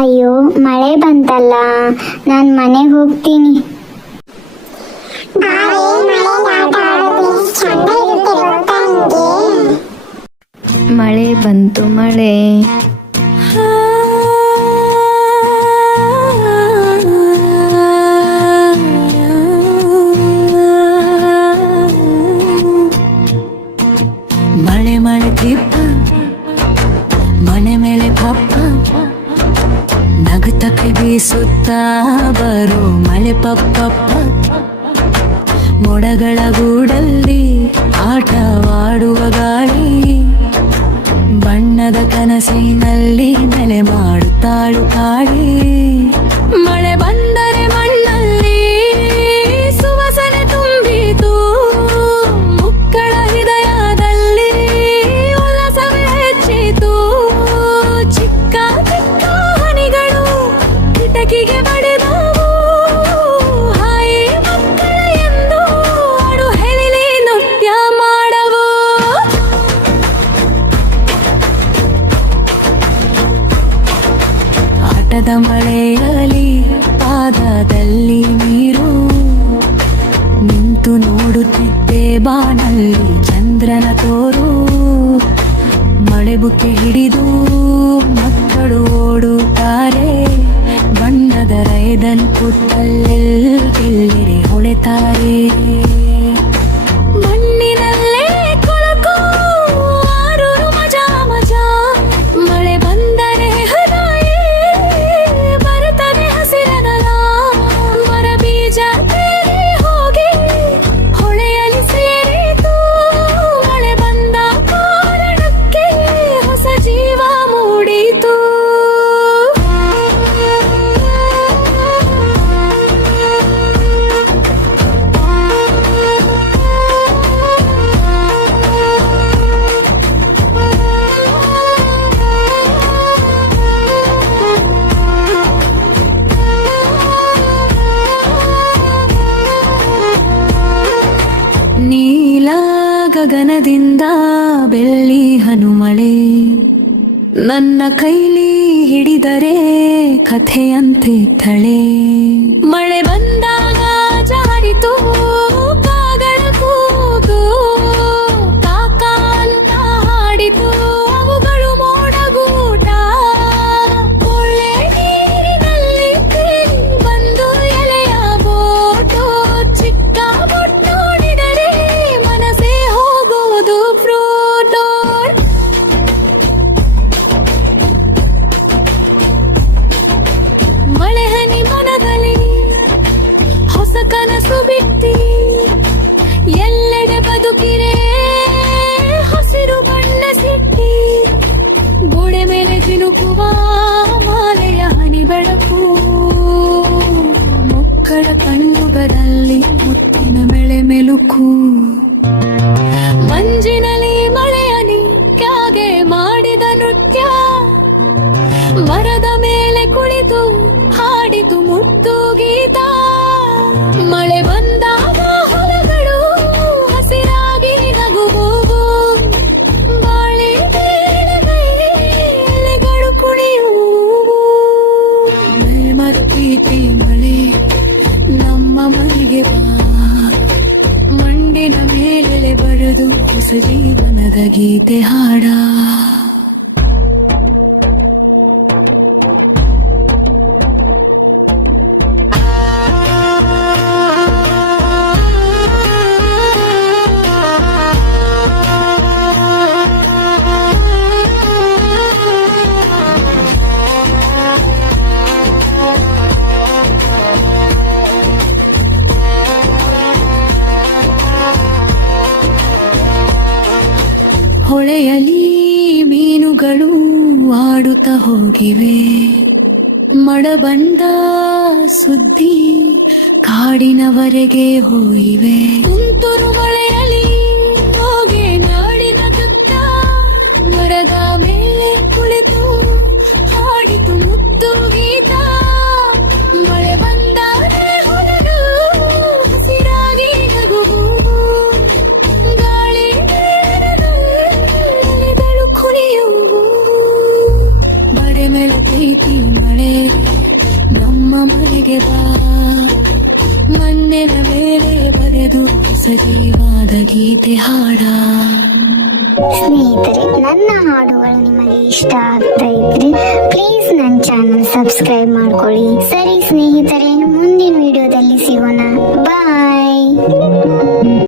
ಅಯ್ಯೋ ಮಳೆ ಬಂತಲ್ಲ, ನಾನು ಮನೆಗೆ ಹೋಗ್ತೀನಿ. ಮಳೆ ಬಂತು ಮಳೆ. ಮಳೆ ಮಳೆ ತಿಪ್ಪ ಮನೆ ಮೇಲೆ ಪಪ್ಪ ನಗುತ್ತಕ್ಕೆ ಬೀಸುತ್ತಾ ಬರೋ ಮಳೆ ಪಪ್ಪಪ್ಪ. ಮೋಡಗಳ ಗೂಡಲ್ಲಿ ಆಟವಾಡುವ ಗಾಳಿ, ಬಣ್ಣದ ಕನಸಿನಲ್ಲಿ ನೆಲೆ ಮಾಡುತ್ತಾಳು ಕಾಳಿ. ಮಳೆ ಬಂದರೆ ಮಣ್ಣಲ್ಲಿ ಸುವಾಸನೆ ತುಂಬಿತು, ಮಕ್ಕಳ ಹೃದಯದಲ್ಲಿ ಉಲ್ಲಾಸವೇ ಹೆಚ್ಚಿತು. ಚಿಕ್ಕ ಚಿಕ್ಕ ಹನಿಗಳು ಕಿಟಕಿಗೆ ಬಡಿದವು, ಹಾಯಿ ಮಕ್ಕಳ ಎಂದು ಹಾಡು ಹೇಳಿ ನೃತ್ಯ ಮಾಡವು. ಆಟದ ಮಳೆಯಲ್ಲಿ ಪಾದದಲ್ಲಿ ನೀರು, ನಿಂತು ನೋಡುತ್ತಿದ್ದೆ ಬಾನಲ್ಲಿ ಚಂದ್ರನ ತೋರು. ಮಳೆ ಬುಕ್ಕೆ ಹಿಡಿದು ಮಕ್ಕಳು ಓಡುತ್ತಾರೆ, ಬಣ್ಣದ ರೈದನ್ ಪುಟ್ಟಲ್ಲೆಲ್ಲಿ ಹೊಳೆತಾರೆ. ಮಣ್ಣಿನಲ್ಲೇ ಕೊಳಕು ಆರೂರು ಮಜಾ ಮಜಾ, ಮಳೆ ಬಂದರೆ ಹೃದಯ ಬರುತ್ತದೆ ಹಸಿರನಲ. ಮರ ಬೀಜ ತೇಲಿ ಹೋಗಿ ಹೊಳೆಯಲ್ಲಿ ಸೇರಿತು, ಮಳೆ ಬಂದ ಕಾರಣಕ್ಕೆ ಹೊಸ ಜೀವ ಮೂಡಿತು. ನೀಲ ಗಗನದಿಂದ ಬೆಳ್ಳಿ ಹನುಮಳೆ, ನನ್ನ ಕೈಲಿ ಹಿಡಿದರೆ ಕಥೆಯಂತೆ ಥಳೆ. ಮಳೆ ಬಂದಾಗ ಜಾರಿತು ಕಾಗಳ ಕೂಗು, ಕಾಕ ಅಂತ ಹಾಡಿತು ಅವುಗಳು ಮೋಡಗೂಟ. ಒಳ್ಳೆ ನೀರಿನಲ್ಲಿ ತೇಲಿ ಬಂದು ಎಲೆಯ ಬೋಟು, ಚಿಕ್ಕ ಬೊಟ್ಟು ನೋಡಿದರೆ ಮನಸ್ಸೇ ಹೋಗೋದು ಫ್ರೂಟೋ. ಮಳೆ ಹನಿ ಮನದಲ್ಲಿ ಹೊಸ ಕನಸು ಬಿಟ್ಟಿ, ಎಲ್ಲೆಡೆ ಬದುಕಿರೆ ಹಸಿರು ಬಣ್ಣ ಸಿಟ್ಟಿ. ಗೋಡೆ ಮೇಲೆ ಜಿನುಕುವ ಮಾಲೆಯ ಹನಿ ಬೆಳಕು, ಮಕ್ಕಳ ಕಣ್ಣುಗಳಲ್ಲಿ ಮುತ್ತಿನ ಮೆಳೆ ಮೆಲುಕು. ಮಂಜಿನಲ್ಲಿ ಮಳೆಯನಿ ಕ್ಯಾಗೆ ಮಾಡಿದ ನೃತ್ಯ, ಮರದ ಮೇಲೆ ಕುಳಿತು ಹಾಡಿತು ಮುತ್ತು ಗೀತ. ಮಳೆ ಬಂದಾಗ ಹೊಲಗಳು ಹಸಿರಾಗಿ ನಗುವುದು, ಬಾಳೆ ಎಲೆಗಳು ಕುಣಿಯುವು. ಪ್ರೀತಿ ಮಳೆ ನಮ್ಮ ಮನೆಗೆ ಬಾ, ಮಂಡಿನ ಮೇಲೆ ಬರೆದು ಹೊಸ ಜೀವನದ ಗೀತೆ ಹಾಡ. ಹೊಳೆಯಲ್ಲಿ ಮೀನುಗಳು ಆಡುತ್ತ ಹೋಗಿವೆ, ಮಡ ಬಂದ ಸುದ್ದಿ ಕಾಡಿನವರೆಗೆ ಹೋಯಿವೆ. ತುಂತುರು ಮಳೆಯಲ್ಲಿ ಹೋಗಿ ನಾಡಿನ ಗುತ್ತ, ಮರದ ಮೇಲೆ ಕುಳಿತು ಹಾಡಿತು ಮುತ್ತು ಗೀತ. ಮಳೆ ಬಂದರೆ ಹೊಲಗಳು ಹಸಿರಾಗಿ ನಗುವು, ಗಾಳಿ ಎಲೆಗಳು ಮನೆಗೆ ಬಾ ಮಣ್ಣಿನ ಮೇಲೆ ಬರೆದು ಸಜೀವಾದ ಗೀತೆ ಹಾಡ. ಸ್ನೇಹಿತರೆ, ನನ್ನ ಹಾಡುಗಳು ನಿಮಗೆ ಇಷ್ಟ ಆಗ್ತಾ ಇದ್ರೆ ಪ್ಲೀಸ್ ನನ್ನ ಚಾನಲ್ ಸಬ್ಸ್ಕ್ರೈಬ್ ಮಾಡ್ಕೊಳ್ಳಿ. ಸರಿ ಸ್ನೇಹಿತರೆ, ಮುಂದಿನ ವಿಡಿಯೋದಲ್ಲಿ ಸಿಗೋಣ. ಬಾಯ್.